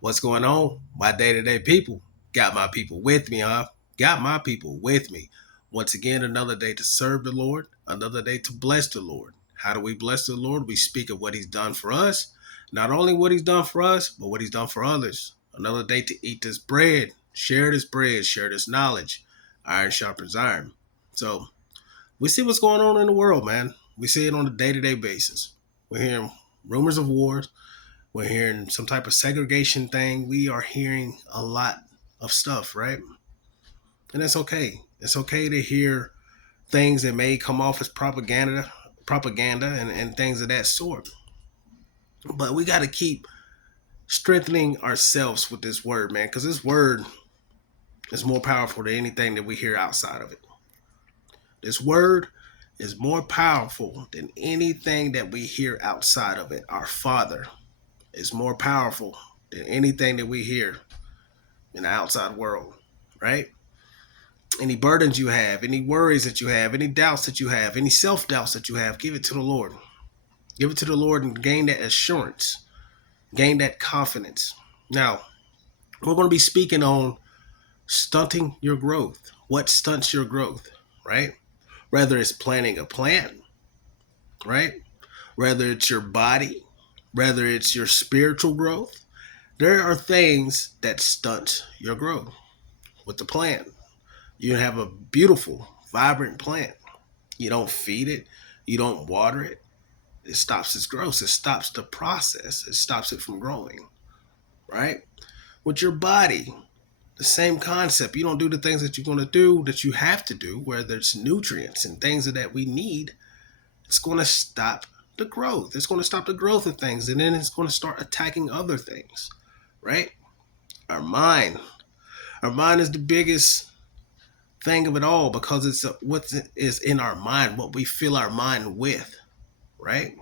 What's going on? My day-to-day people. Got my people with me, huh? Got my people with me. Once again, another day to serve the Lord, another day to bless the Lord. How do we bless the Lord? We speak of what he's done for us. Not only what he's done for us, but what he's done for others. Another day to eat this bread, share this knowledge. Iron sharpens iron. So we see what's going on in the world, man. We see it on a day-to-day basis. We're hearing rumors of wars. We're hearing some type of segregation thing. We are hearing a lot of stuff, right? And it's okay. It's okay to hear things that may come off as propaganda and things of that sort. But we got to keep strengthening ourselves with this word, man, because this word is more powerful than anything that we hear outside of it. This word is more powerful than anything that we hear outside of it. Our Father is more powerful than anything that we hear in the outside world, right? Any burdens you have, any worries that you have, any doubts that you have, any self doubts that you have, give it to the Lord. Give it to the Lord and gain that assurance, gain that confidence. Now, we're going to be speaking on stunting your growth. What stunts your growth, right? Whether it's planting a plant, right? Whether it's your body, whether it's your spiritual growth, there are things that stunt your growth with the plant. You have a beautiful, vibrant plant. You don't feed it, you don't water it. It stops its growth. It stops the process. It stops it from growing, right? With your body, the same concept. You don't do the things that you're going to do that you have to do, where there's nutrients and things that we need. It's going to stop the growth. It's going to stop the growth of things, and then it's going to start attacking other things, right? Our mind. Our mind is the biggest thing of it all because it's what is in our mind, what we fill our mind with, right?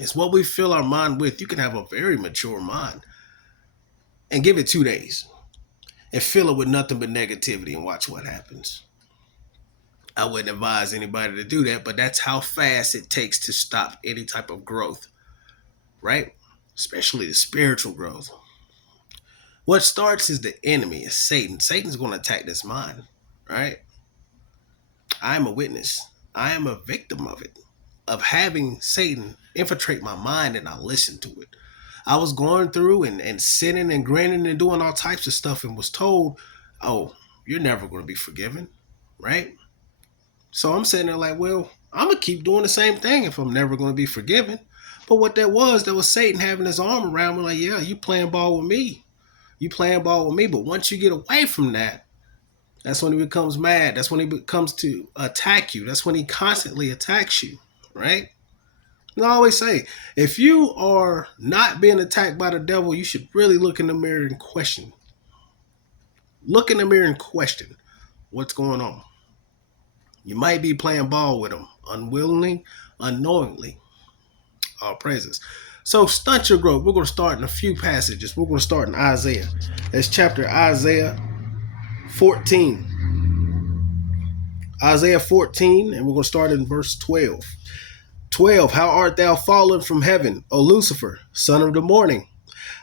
It's what we fill our mind with. You can have a very mature mind and give it 2 days and fill it with nothing but negativity and watch what happens. I wouldn't advise anybody to do that, but that's how fast it takes to stop any type of growth, right? Especially the spiritual growth. What starts is the enemy, is Satan. Satan's going to attack this mind, right? I am a witness. I am a victim of it, of having Satan infiltrate my mind, and I listened to it. I was going through and sinning and grinning and doing all types of stuff and was told, oh, you're never going to be forgiven, right? So I'm sitting there like, well, I'm going to keep doing the same thing if I'm never going to be forgiven. But what that was Satan having his arm around me like, yeah, you playing ball with me. You playing ball with me. But once you get away from that, that's when he becomes mad. That's when he becomes to attack you. That's when he constantly attacks you, right? And I always say, if you are not being attacked by the devil, you should really look in the mirror and question. Look in the mirror and question what's going on. You might be playing ball with him unwillingly, unknowingly. All praises. So stunt your growth. We're going to start in a few passages. We're going to start in Isaiah. That's chapter Isaiah 14. Isaiah 14, and we're going to start in verse 12. 12. How art thou fallen from heaven, O Lucifer, son of the morning?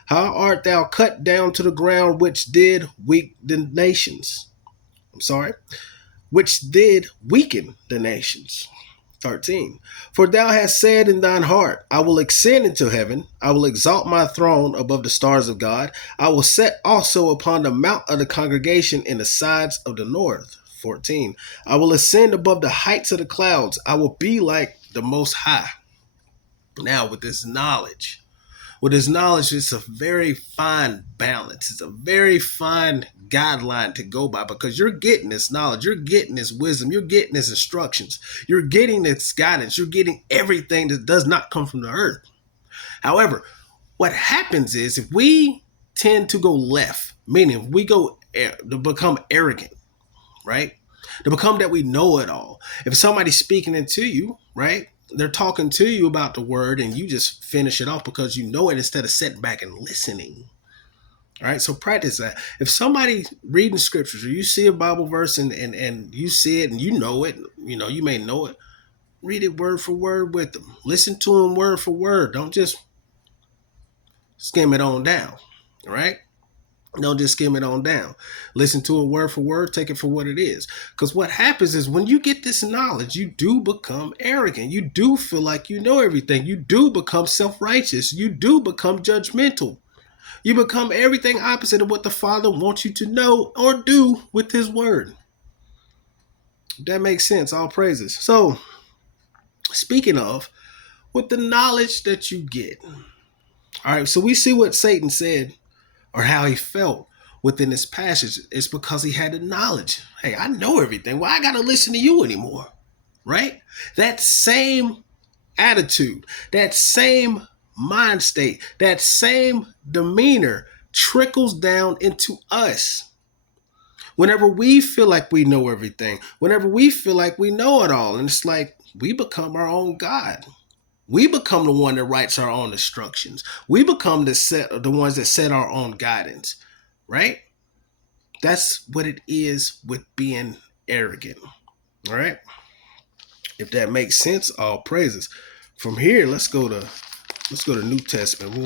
How art thou cut down to the ground, which did weak the nations? Which did weaken the nations. 13. For thou hast said in thine heart, I will ascend into heaven. I will exalt my throne above the stars of God. I will set also upon the mount of the congregation in the sides of the north. 14. I will ascend above the heights of the clouds. I will be like the Most High. Now, with this knowledge, it's a very fine balance. It's a very fine guideline to go by because you're getting this knowledge. You're getting this wisdom. You're getting this instructions. You're getting this guidance. You're getting everything that does not come from the earth. However, what happens is if we tend to go left, meaning if we go to become arrogant, right? To become that we know it all. If somebody's speaking into you, right? They're talking to you about the word and you just finish it off because you know it instead of sitting back and listening. All right, so practice that. If somebody reading scriptures or you see a Bible verse and you see it and you know it, you may know it, read it word for word with them. Listen to them word for word. Don't just skim it on down. right? Don't just skim it on down. Listen to it word for word, take it for what it is. Because what happens is when you get this knowledge, you do become arrogant. You do feel like you know everything. You do become self righteous. You do become judgmental. You become everything opposite of what the Father wants you to know or do with His Word. If that makes sense. All praises. So, speaking of, with the knowledge that you get, all right, so we see what Satan said or how he felt within this passage. It's because he had the knowledge. Hey, I know everything. Why I got to listen to you anymore? Right? That same attitude, that same mind state, that same demeanor trickles down into us. Whenever we feel like we know everything, whenever we feel like we know it all, and it's like we become our own God. We become the one that writes our own instructions. We become the ones that set our own guidance, right? That's what it is with being arrogant, all right? If that makes sense, all praises. From here, let's go to New Testament.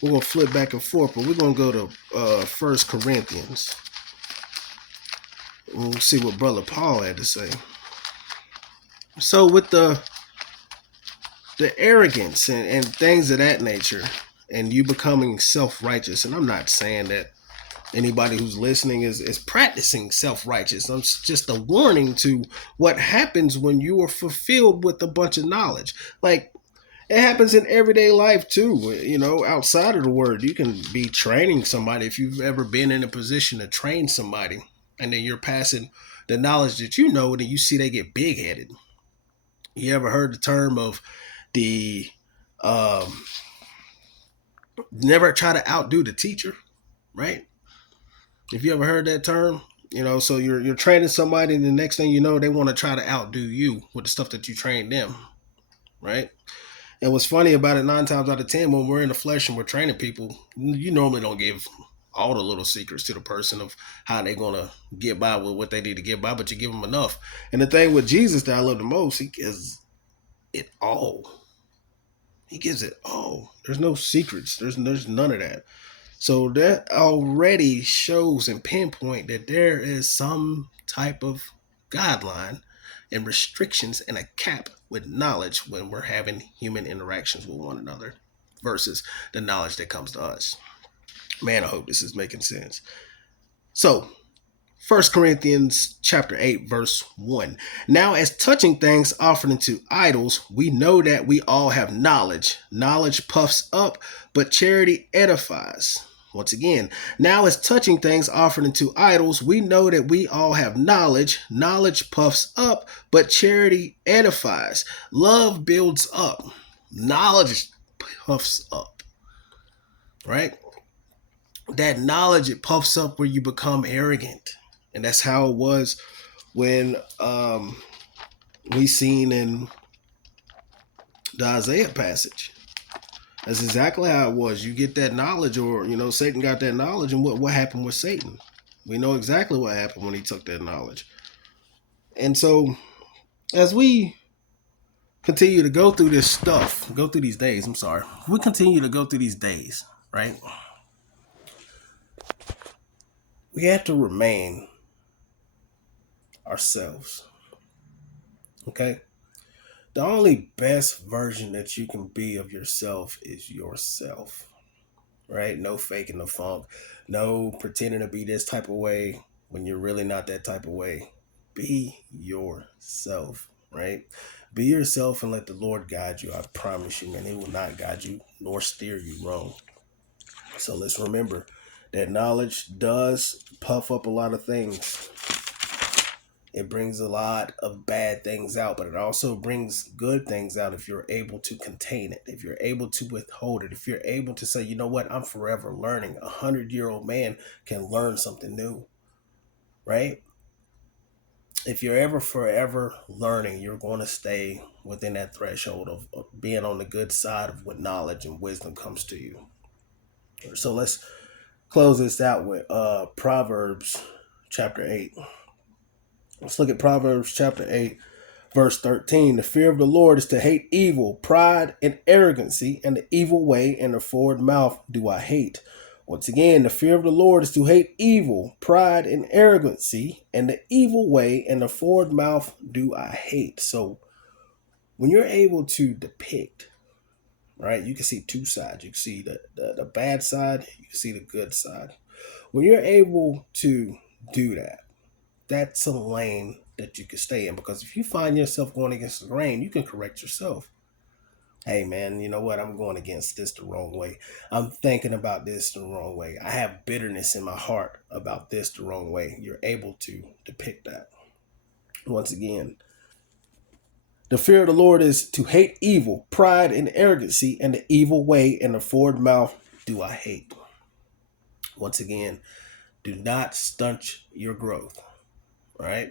We're gonna flip back and forth, but we're gonna go to First Corinthians. We'll see what Brother Paul had to say. So with the arrogance and things of that nature, and you becoming self-righteous, and I'm not saying that anybody who's listening is practicing self-righteous. I'm just a warning to what happens when you are fulfilled with a bunch of knowledge. Like, it happens in everyday life too. You know, outside of the word, you can be training somebody. If you've ever been in a position to train somebody, and then you're passing the knowledge that you know, and then you see they get big-headed. You ever heard the term of the never try to outdo the teacher, right? If you ever heard that term, you know, so you're training somebody, and the next thing you know, they want to try to outdo you with the stuff that you trained them, right? And what's funny about it, 9 times out of 10, when we're in the flesh and we're training people, you normally don't give all the little secrets to the person of how they're gonna get by with what they need to get by, but you give them enough. And the thing with Jesus that I love the most, he gives it all. He gives it all. There's no secrets. There's none of that. So that already shows and pinpoint that there is some type of guideline and restrictions and a cap with knowledge when we're having human interactions with one another versus the knowledge that comes to us. Man, I hope this is making sense. So, First Corinthians chapter 8 verse 1. Now as touching things offered unto idols, we know that we all have knowledge. Knowledge puffs up, but charity edifies. Once again, now as touching things offered unto idols, we know that we all have knowledge. Knowledge puffs up, but charity edifies. Love builds up. Knowledge puffs up. Right? That knowledge, it puffs up where you become arrogant. And that's how it was when we seen in the Isaiah passage. That's exactly how it was. You get that knowledge, or Satan got that knowledge, and what happened with Satan? We know exactly what happened when he took that knowledge. And so, as we continue to go through this stuff, go through these days, we continue to go through these days, right? We have to remain ourselves. Okay? The only best version that you can be of yourself is yourself, right? No faking the funk, no pretending to be this type of way when you're really not that type of way. Be yourself, right? Be yourself and let the Lord guide you. I promise you, man, He will not guide you nor steer you wrong. So let's remember that knowledge does puff up a lot of things. It brings a lot of bad things out, but it also brings good things out if you're able to contain it, if you're able to withhold it, if you're able to say, you know what, I'm forever learning. 100-year-old man can learn something new, right? If you're ever forever learning, you're going to stay within that threshold of being on the good side of what knowledge and wisdom comes to you. So let's close this out with Proverbs chapter 8. Let's look at Proverbs chapter 8, Verse 13, the fear of the Lord is to hate evil, pride and arrogancy, and the evil way and the forward mouth do I hate. Once again, the fear of the Lord is to hate evil, pride and arrogancy, and the evil way and the forward mouth do I hate. So when you're able to depict, right, you can see two sides. You can see the bad side, you can see the good side. When you're able to do that, that's a lane that you can stay in, because if you find yourself going against the grain, you can correct yourself. Hey man, you know what? I'm going against this the wrong way. I'm thinking about this the wrong way. I have bitterness in my heart about this the wrong way. You're able to depict that. Once again, the fear of the Lord is to hate evil, pride and arrogancy, and the evil way and the forward mouth do I hate. Once again, do not stunt your growth, right?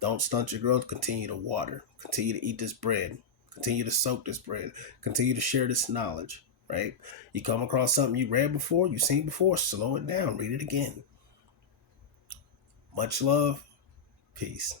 Don't stunt your growth. Continue to water. Continue to eat this bread. Continue to soak this bread. Continue to share this knowledge, right? You come across something you read before, you seen before, slow it down. Read it again. Much love. Peace.